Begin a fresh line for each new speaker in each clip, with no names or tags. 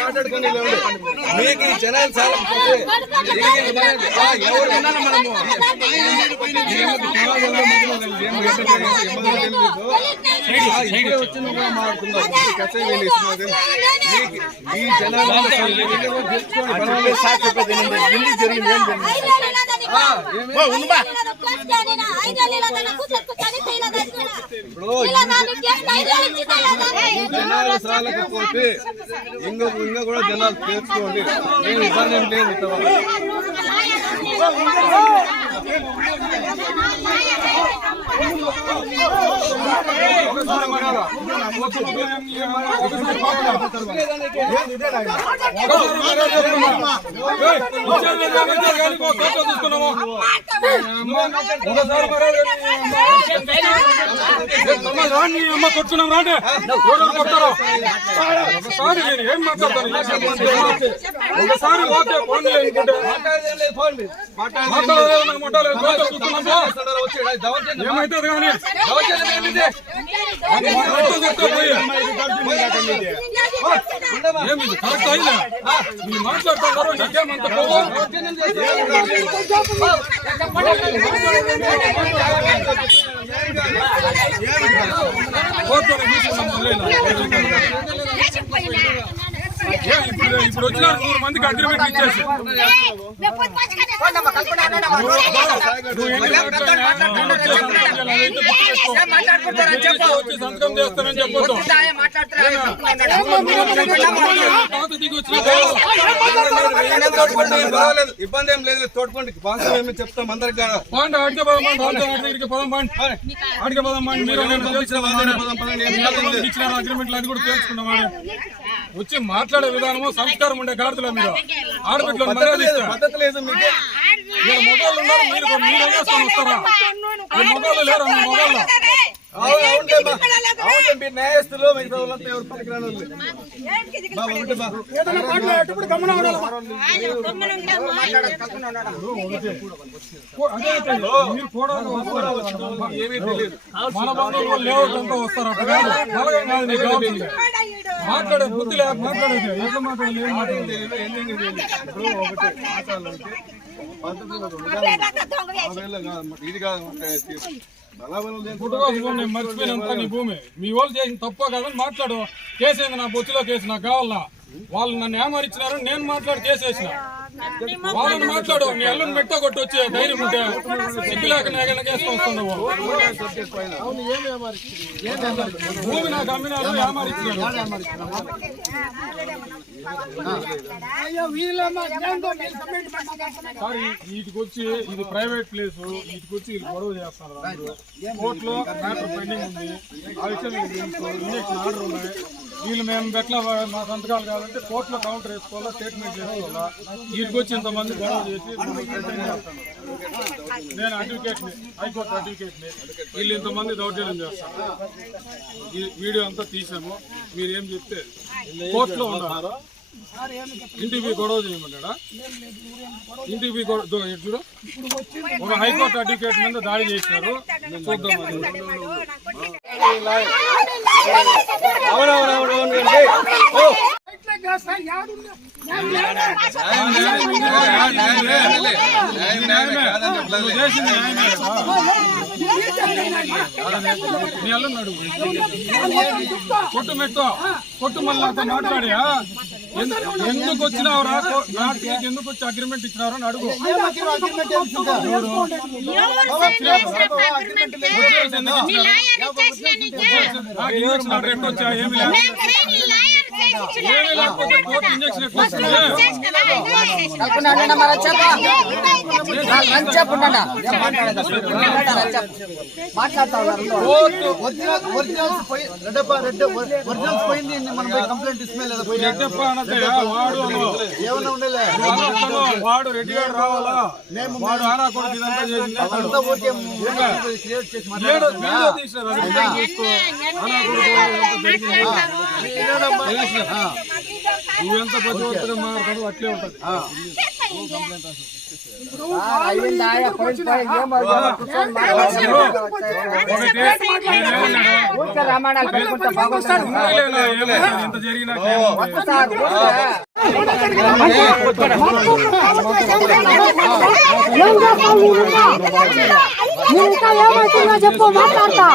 మాట్లాడుకొని. మీకు ఈ జనాలు చాలా పోతే దీనికి వినాలండి. ఆ, ఎవరు వినాలి మనము కూడా మాట్లాడుకుందాం. మీకు ఈ జనాలు తెలుసుకోండి, జరిగింది ఏం జరిగింది జనాలు సాలకపోతే ఇంక ఇంకా కూడా జనాలు చేర్చుకోండి నేను ఇబ్బంది ఏం లేదు ఇంతవరకు.
అమ్మ కొట్టుకున్నాం రాండి ఎవరు కొడతారో ఒకసారి నేను ఏం మాట్లాడతాను ఒకసారి ఓకే ఫోన్
లేదు.
మాట్లాడలేదు. ఏమైతుంది కానీ? ఇప్పుడు వచ్చిన మూడు మందికి అగ్రిమెంట్ ఇచ్చేసి.
ఇబ్బంది ఏం లేదు తోడుకోండి భాష ఏమి చెప్తాం అందరికి కాదు.
పాండి ఆడికే పదం పదం పాండి ఆడికే పదం పాండి మీరు నేను. ఇచ్చిన అగ్రిమెంట్లు అది కూడా తెలుసుకున్నామని వచ్చి మాట్లాడే విధానము సంస్కారం ఉండే గాడిదలే మీరు ఆడబిడ్డలు మర్యాద
పద్ధతి లేదు మీకు
మీరు ఉన్నారు మీరు మీరు వేసుకొని వస్తారా? మొగోళ్ళు లేరు మీ
మీరు న్యాయస్తులు మిగతా వాళ్ళంతా ఎవరు పనికిరాని వాళ్ళు.
మాట్లాడే బుద్ధి లేక మాట్లాడేది. ఎట్లా మాట్లాడాలి ఏం
ఇది కాదు
మర్చిపోయినంత నీ భూమి. మీ వాళ్ళు చేసిన తప్ప కాదని మాట్లాడు. కేసు ఏంది నా బొచ్చులో కేసు నాకు కావాలా? వాళ్ళు నన్ను ఏమరిచ్చినారు నేను మాట్లాడి కేసేసిన వాళ్ళని మాట్లాడు నీ అల్లుని మెట్ట కొట్టి వచ్చే ధైర్యం ఉంటే సిగ్గు లేక వస్తున్నావు భూమి నాకు అమ్మినారు ఏమరిచ్చినారు సార్ ఈ- వీటికి వచ్చి ఇది ప్రైవేట్ ప్లేస్ వీటికి వచ్చి వీళ్ళు గొడవ చేస్తారు. కోర్టులో మ్యాటర్ పెండింగ్ ఉంది. ఆ విషయం మీకు తెలుసు. ఇంజక్షన్ ఆర్డర్ ఉన్నాయి. వీళ్ళు మేము ఎట్లా మా సంతకాలు కావాలంటే కోర్టులో కౌంటర్ వేసుకోవాలా స్టేట్మెంట్ చేసుకోవాలా? వీటికి వచ్చి ఇంతమంది గొడవ చేసి నేను అడ్వకేట్ని హైకోర్టు అడ్వకేట్ని వీళ్ళు ఇంతమంది దౌర్జన్యం చేస్తారు. ఈ వీడియో అంతా తీసాము. మీరు ఏం చెప్తే కోర్టులో ఉన్నారు ఇంటికి పోయి గొడవ చేయమన్నాడా ఇంటికి పోయి గొడవ చూడు. ఒక హైకోర్టు అడ్వకేట్ మీద దాడి చేసినారు. చూద్దాం అది.
అవునవునవును, అవునండి. ఓ, న్యాయం, న్యాయమే, న్యాయం, న్యాయమే, కాదని చెప్పలేదు.
నువ్వు చేసింది న్యాయమే కదా? మీ అల్లుని అడుగు కొట్టు మెట్టు కొట్టు మళ్ళీ నాతో మాట్లాడియా ఎందు- ఎందుకు వచ్చినావురా కో- నాకు నీకు ఎందుకు వచ్చి అగ్రిమెంట్ ఇచ్చినారు అని అడుగు నాకు ఇంజక్షన్ ఆర్డర్ ఎట్టు వచ్చా ఏమి లేదు
ఒరిజినల్స్ పోయింది మనం కంప్లైంట్ లేదా
వాడు
ఏమన్నా ఉండలే
వాడు రెడ్డి గారు రావాలా వాడు ఆనా కొడుకు ఇదంతా చేసింది
అంతా ఓకే క్రియేట్ చేసి
నువ్వెంత ప్రతివంతుగా మాట్లాడతావు అట్లే ఉంటది ఇంత జరిగినా
ఇంకా ఏమవుతుందో చెప్పు మాట్లాడతా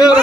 ఎవరో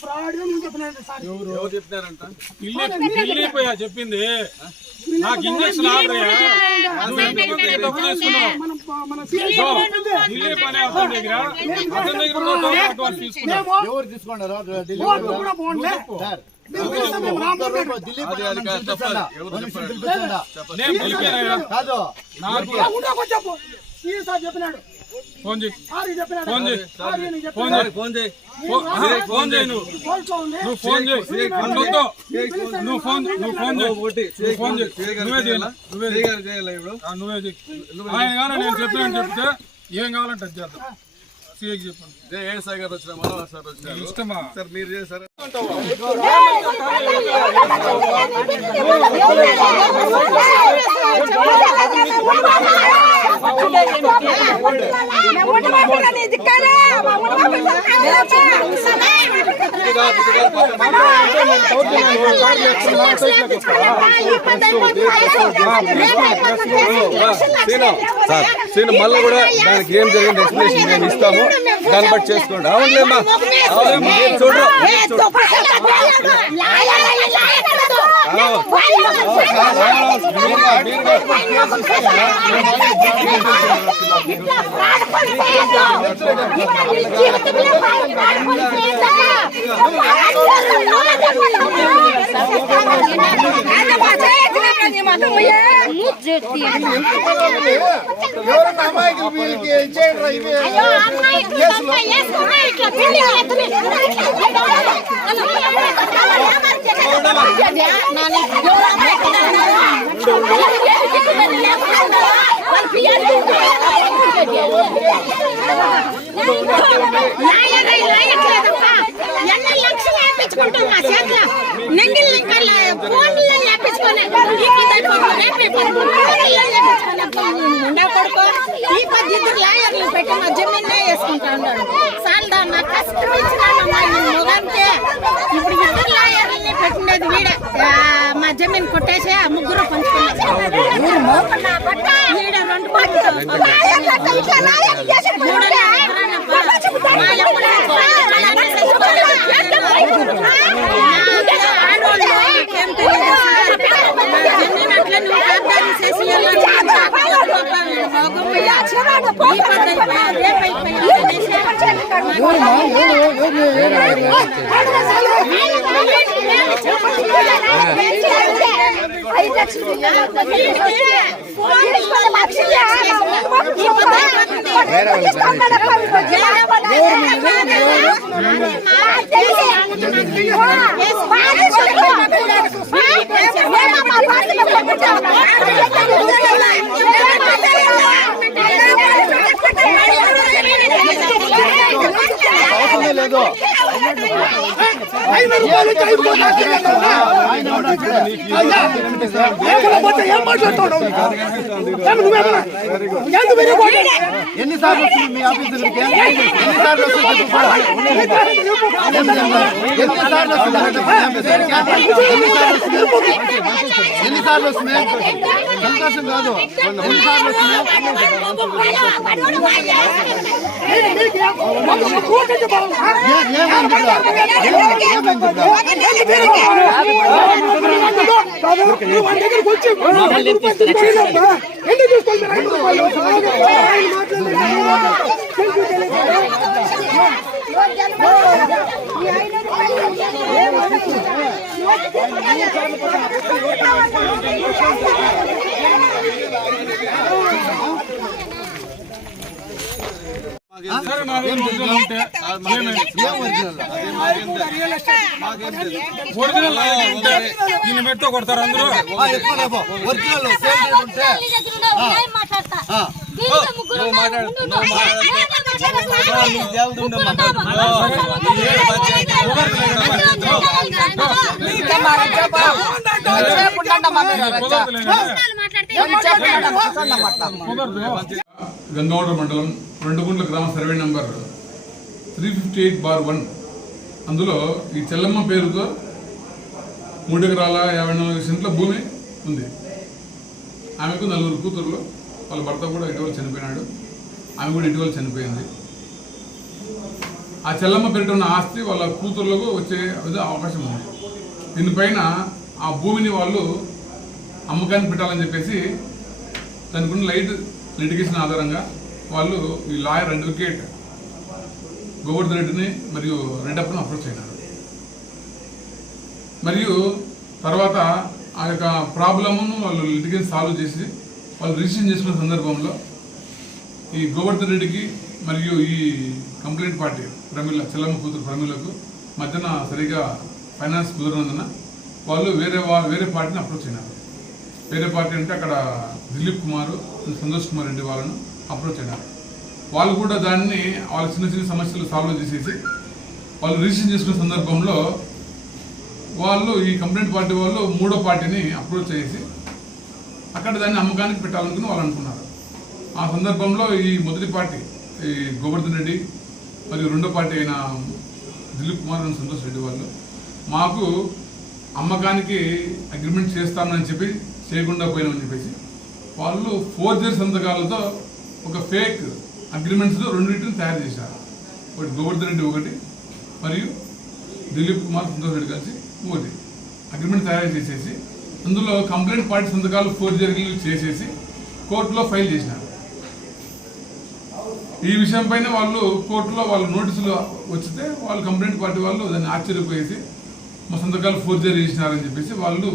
చెప్తాను ఎవరు?
కోర్టులో చెప్పుకోను పోయి ఇప్పుడు మాట్లాడండి ఆ? ఒకడు
ఎవరు చెప్తున్నారంట
ఇల్లు చెప్పింది నాకు ఇంజక్షన్ ఆర్డర్ అయ్యా నువ్వు
సార్
ఫోన్ చేయి. ఫోన్ చేయి. ఫోన్ చేయి.
ఫోన్ చేయి
ఫోన్ చేయి నువ్వు. నువ్వు ఫోన్ చేయి. నువ్వు ఫోన్ నువ్వు ఫోన్ చేయి. ఫోన్ చేయి. నువ్వే చేయాలి? నువ్వే
చేయాలి ఇప్పుడు?
ఆ, నువ్వే చెయ్యి ఆయన కానీ నేను చెప్పాను చెప్తే ఏం కావాలంటే అది చేద్దాం. సీఏకి చెప్పండి.
ఏ సాయి గారు వచ్చిన మనోహర్ సార్ వచ్చినారు
ఇష్టమా?
సార్ మీరు చేశారు ఇది సార్ సీను మళ్ళీ కూడా దానికి ఏం జరిగింది ఎక్స్ప్లెనేషన్ మేము ఇస్తాము. దాన్ని బట్టి చేసుకోండి. అవునులేమ్మా అవునులేమ్మా మీరు చూడరు?
ఎవరన్నా అమాయకులు వీళ్ళకి చేయండి రా ఇవి
ఎన్ని లక్షలు వేపించుకుంటాం మా చేతిలో నింగిల్ ఇంకా ఫోన్లో వేపించుకొని ఉండా కొడుకో ఈ పది ఇద్దరు లాయర్లు పెట్టి మా జమీన్నే వేసుకుంటా ఉన్నాడు సాల్దా నా కష్టం ఇచ్చినానమ్మా ఈ మొగానికి ఇప్పుడు ఇద్దరు కట్టినది పెట్టినది వీడే మా జమీన్ కొట్టేసి ఆ ముగ్గురు పంచుకున్నారు
Yes, ఎన్నిసార్లు వస్తుంది మీ ఆఫీస్ దగ్గరికి ఎన్నిసార్లు వస్తుంది ఎన్నిసార్లు వస్తుంది మీ ఆఫీస్ దగ్గరికి? ఎన్నిసార్లు వస్తుంది ఎన్నిసార్లు వస్తుంది సంతోషం కాదు. ఏమైంది ఇక్కడ? ఏమైంది? ఏమైంది ఇక్కడ?
సరే మా దగ్గర ఒరిజినల్ ఉంటే ఏమైంది?
ఏం ఒరిజినల్?
ఒరిజినల్ నా దగ్గర ఉంటే దీన్ని మెట్తో కొడతారు అందరూ
ఆ, ఎక్కువ లేవు. ఒరిజినల్ సేల్ రేట్ ఉంటే ఆ.
గంగవడ మండలం రెండుగుంట్ల గ్రామ survey number three fifty eight bar one అందులో ఈ చెల్లమ్మ పేరుతో మూడు ఎకరాల యాభై నాలుగు సెంట్ల భూమి ఉంది ఆమెకు నలుగురు కూతుర్లు వాళ్ళ భర్త కూడా ఇటీవల చనిపోయినాడు. ఆమె కూడా ఇటీవల చనిపోయింది. ఆ చెల్లమ్మ పేరిట ఉన్న ఆస్తి వాళ్ళ కూతుర్లకు వచ్చే అవకాశం ఉంది. దీనిపైన ఆ భూమిని వాళ్ళు అమ్మకానికి పెట్టాలని చెప్పేసి దానికి లైట్ లిటిగేషన్ ఆధారంగా వాళ్ళు ఈ లాయర్ అడ్వకేట్ గోవర్ధన్ రెడ్డిని మరియు రెడ్డప్పను అప్రోచ్ అయినారు. మరియు తర్వాత ఆ యొక్క ప్రాబ్లమ్ను వాళ్ళు లిటిగేషన్ సాల్వ్ చేసి వాళ్ళు రిజిస్ట్రేషన్ చేసుకున్న సందర్భంలో ఈ గోవర్ధన్ రెడ్డికి మరియు ఈ కంప్లైంట్ పార్టీ ప్రమిళ చెల్లమ్మ కూతురు ప్రమిళకు మధ్యన సరిగా ఫైనాన్స్ కుదరనందున వాళ్ళు వేరే వా వేరే పార్టీని అప్రోచ్ అయినారు. వేరే పార్టీ అంటే అక్కడ దిలీప్ కుమార్ సంతోష్ కుమార్ రెడ్డి వాళ్ళను అప్రోచ్ అయినారు. వాళ్ళు కూడా దాన్ని వాళ్ళ చిన్న చిన్న సమస్యలు సాల్వ్ చేసేసి వాళ్ళు రిజిస్ట్రేషన్ చేసుకున్న సందర్భంలో వాళ్ళు ఈ కంప్లైంట్ పార్టీ వాళ్ళు మూడో పార్టీని అప్రోచ్ చేసి అక్కడ దాన్ని అమ్మకానికి పెట్టాలనుకుని వాళ్ళు అనుకున్నారు. ఆ సందర్భంలో ఈ మొదటి పార్టీ ఈ గోవర్ధన్ రెడ్డి మరియు రెండో పార్టీ అయిన దిలీప్ కుమార్ అని సంతోష్ రెడ్డి వాళ్ళు మాకు అమ్మకానికి అగ్రిమెంట్ చేస్తామని చెప్పి చేయకుండా పోయినామని చెప్పేసి వాళ్ళు ఫోర్జర్ సంతకాలతో ఒక ఫేక్ అగ్రిమెంట్స్లో రెండింటిని తయారు చేశారు. ఒకటి గోవర్ధన్ రెడ్డి ఒకటి మరియు దిలీప్ కుమార్ సంతోష్ రెడ్డి కలిసి ఒకటి. అగ్రిమెంట్ తయారు చేసేసి అందులో కంప్లైంట్ పార్టీ సంతకాలు ఫోర్జరీలు చేసేసి కోర్టులో ఫైల్ చేసినారు. ఈ విషయం పైన వాళ్ళు కోర్టులో వాళ్ళు నోటీసులు వచ్చితే వాళ్ళు కంప్లైంట్ పార్టీ వాళ్ళు దాన్ని ఆశ్చర్యపోయేసి మా సంతకాలు ఫోర్జరీ చేసినారని చెప్పేసి వాళ్ళు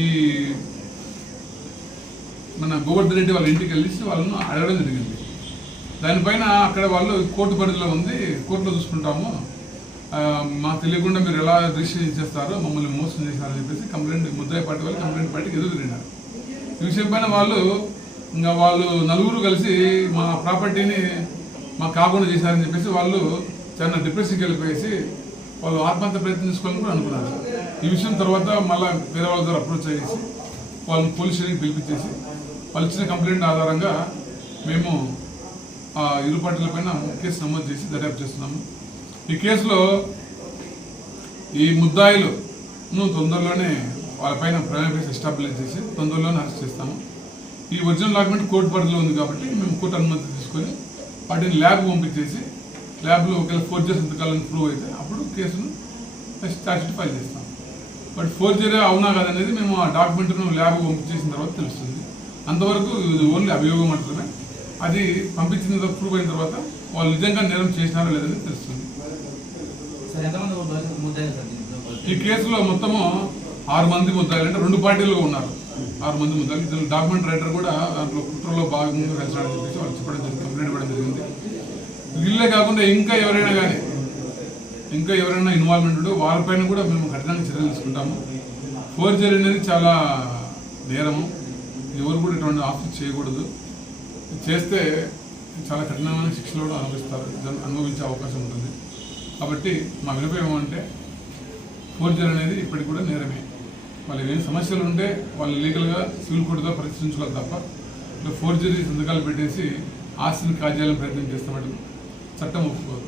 ఈ మన గోవర్ధన్ రెడ్డి వాళ్ళ ఇంటికి వెళ్ళేసి వాళ్ళను అడగడం జరిగింది. దానిపైన అక్కడ వాళ్ళు కోర్టు పరిధిలో ఉంది కోర్టులో చూసుకుంటాము మాకు తెలియకుండా మీరు ఎలా రిజిస్ట్రేషన్ చేస్తారో మమ్మల్ని మోసం చేశారని చెప్పేసి కంప్లైంట్ ముద్దాయి పార్టీ వాళ్ళు కంప్లైంట్ పార్టీకి ఎదురు తిరిగినారు. ఈ విషయం పైన వాళ్ళు ఇంకా వాళ్ళు నలుగురు కలిసి మా ప్రాపర్టీని మాకు కాకుండా చేశారని చెప్పేసి వాళ్ళు చాలా డిప్రెషన్కి వెళ్ళిపోయేసి వాళ్ళు ఆత్మహత్య ప్రయత్నం చేసుకోవాలని కూడా అనుకున్నారు. ఈ విషయం తర్వాత మళ్ళీ వేరే వాళ్ళ ద్వారా అప్రోచ్ చేసి వాళ్ళని పోలీస్ స్టేషన్కి పిలిపించేసి వాళ్ళు ఇచ్చిన కంప్లైంట్ ఆధారంగా మేము ఆ ఇరు పార్టీల పైన కేసు నమోదు చేసి దర్యాప్తు చేస్తున్నాము. ఈ కేసులో ఈ ముద్దాయిలు తొందరలోనే వాళ్ళపైన ప్రైవేట్ కేసు ఎస్టాబ్లిష్ చేసి తొందరలోనే అరెస్ట్ చేస్తాము. ఈ ఒరిజినల్ డాక్యుమెంట్ కోర్టు పరిధిలో ఉంది కాబట్టి మేము కోర్టు అనుమతి తీసుకొని వాటిని ల్యాబ్ పంపించేసి ల్యాబ్లో ఒకవేళ ఫోర్జర్ సంతకాలను ప్రూవ్ అయితే అప్పుడు కేసును స్టాచ్యూట్ ఫైల్ చేస్తాం. బట్ ఫోర్జరీ అవునా కాదనేది మేము ఆ డాక్యుమెంట్ను ల్యాబ్ పంపించేసిన తర్వాత తెలుస్తుంది. అంతవరకు ఇది ఓన్లీ అభియోగం మాత్రమే అది పంపించిన ప్రూవ్ అయిన తర్వాత వాళ్ళు నిజంగా నేరం చేసినారో లేదని తెలుస్తుంది
సార్ ఎంతమంది ముద్దాయిలు సార్ దీంట్లో
ఈ కేసులో మొత్తము ఆరు మంది ముద్దాలు అంటే రెండు పార్టీలుగా ఉన్నారు. ఆరు మంది ముద్దాలు ఇద్దరు డాక్యుమెంట్ రైటర్ కూడా దాంట్లో కుట్రలో భాగంగా కలిసాడని చెప్పేసి వాళ్ళు చెప్పడం జరిగింది కంప్లైంట్ ఇవ్వడం జరిగింది. వీళ్ళే కాకుండా ఇంకా ఎవరైనా కానీ ఇంకా ఎవరైనా ఇన్వాల్వ్మెంట్ ఉంటే వాళ్ళపైన కూడా మేము కఠినంగా చర్యలు తీసుకుంటాము. ఫోర్జరీ అనేది చాలా నేరము. ఎవరు కూడా ఇటువంటి ఆఫీస్ చేయకూడదు. చేస్తే చాలా కఠినమైన శిక్షలు కూడా అనుభవిస్తారు అనుభవించే అవకాశం ఉంటుంది. కాబట్టి మా వినపం ఏమంటే ఫోర్జర్ అనేది ఇప్పటికి కూడా నేరమే. వాళ్ళు ఏం సమస్యలు ఉంటే వాళ్ళు లీగల్గా సివిల్ కోర్టుతో పరిశీలించుకోవాలి తప్ప ఇట్లా ఫోర్జరీ సంతకాలు పెట్టేసి ఆస్తిని కాజేయాలని ప్రయత్నం చేస్తామని చట్టం ఒప్పుకోదు.